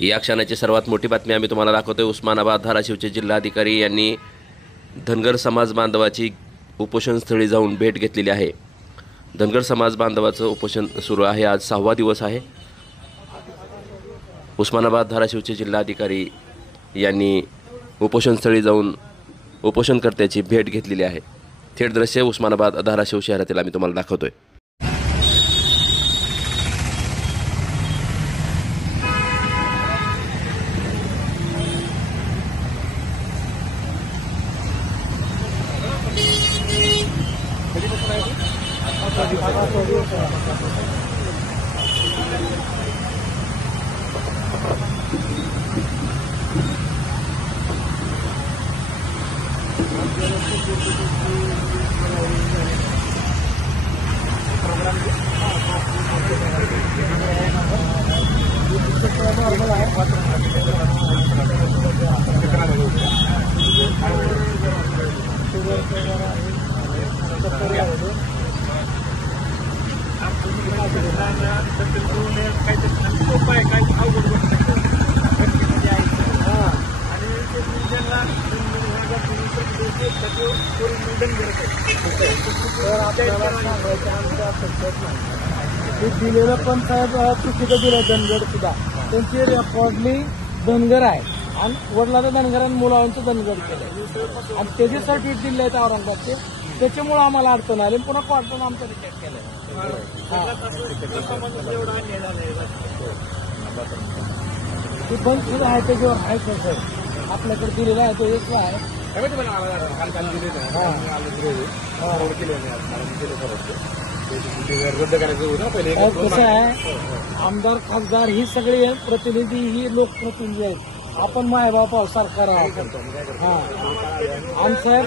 या क्षणाची सर्वात मोठी बातमी आम्ही तुम्हाला दाखवतोय। उस्मानाबाद धाराशिवचे जिल्हाधिकारी यांनी धनगर समाज बांधवाची उपोषणस्थळी जाऊन भेट घेतलेली आहे। धनगर समाज बांधवाचं उपोषण सुरू आहे, आज 6वा दिवस आहे। उस्मानाबाद धाराशिवचे जिल्हाधिकारी यांनी उपोषणस्थळी जाऊन उपोषणकर्त्याची भेट घेतलेली आहे। थेट दृश्य उस्मानाबाद धाराशिव शहरातील आम्ही तुम्हाला दाखवतोय। दिलेलं पण साहेब चुकीचं दिलं धनगर सुद्धा त्यांची रेकॉर्डली धनगर आहे आणि वडिलांचं धनगर आणि मुलांचं धनगर केलं आणि त्याचे सर्टिफिकेट दिले आहेत औरंगाबादचे, त्याच्यामुळे आम्हाला अडचण आली। पुन्हा कोर्टानं आमचं रिजेक्ट केलं। ते बंद सुद्धा आहे, त्याच्यावर आहे सर आपल्याकडे दिलेलं आहे, तो एक आहे। कसं आहे, आमदार खासदार ही सगळे प्रतिनिधी ही लोकप्रतिनिधी आहेत। आपण मायबाप सरकार आहोत। साहेब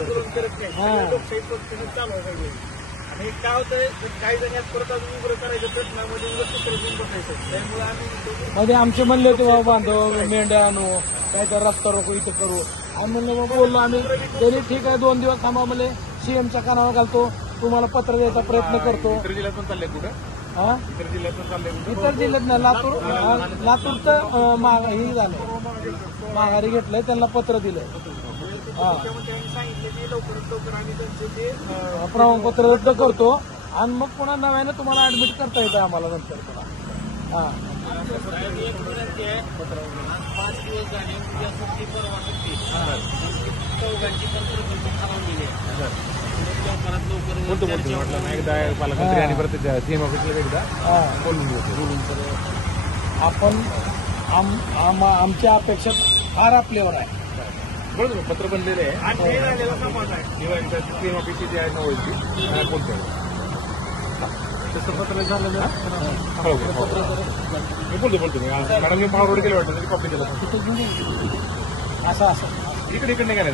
आणि काय होतंय, काही जण परत अजून उघडं करायचं प्रश्नामध्ये त्यामुळे मध्ये आमचे म्हणले होते बाबा बांधव मेंढ्या आणू, काय तर रस्ता रोको इथं करू, आणि म्हणलं बाबा बोललो आम्ही तरी ठीक आहे 2 दिवस थांबा, म्हणले सीएमच्या कानावर घालतो, तुम्हाला पत्र द्यायचा प्रयत्न करतो। इतर जिल्ह्यातून चालले कुठं? इतर जिल्ह्यातून चालले इतर जिल्ह्यात नाही, लातूरचं हे झालं, माघारी घेतलंय, त्यांना पत्र दिलंय। प्रमाणपत्र रद्द करतो आणि मग पुन्हा नव्याने तुम्हाला ऍडमिट करता येतं आम्हाला नंतर पुन्हा। 5 दिवस झाले पालकमंत्री आणि परत सीएम ऑफिसला एकदा बोलून आपण आमच्या अपेक्षा फार आपल्यावर आहे। बरोबर, पत्र बनलेले आहे आणि सीएम ऑफिसची जी आहे नवलची बोलतो तसं पत्र झालं ना। बोलतो मॅडम, मी फॉरवर्ड केलं वाटतं, कॉपी केलं असं इकडे नाही काय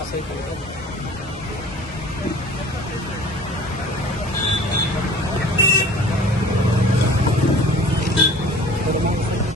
असं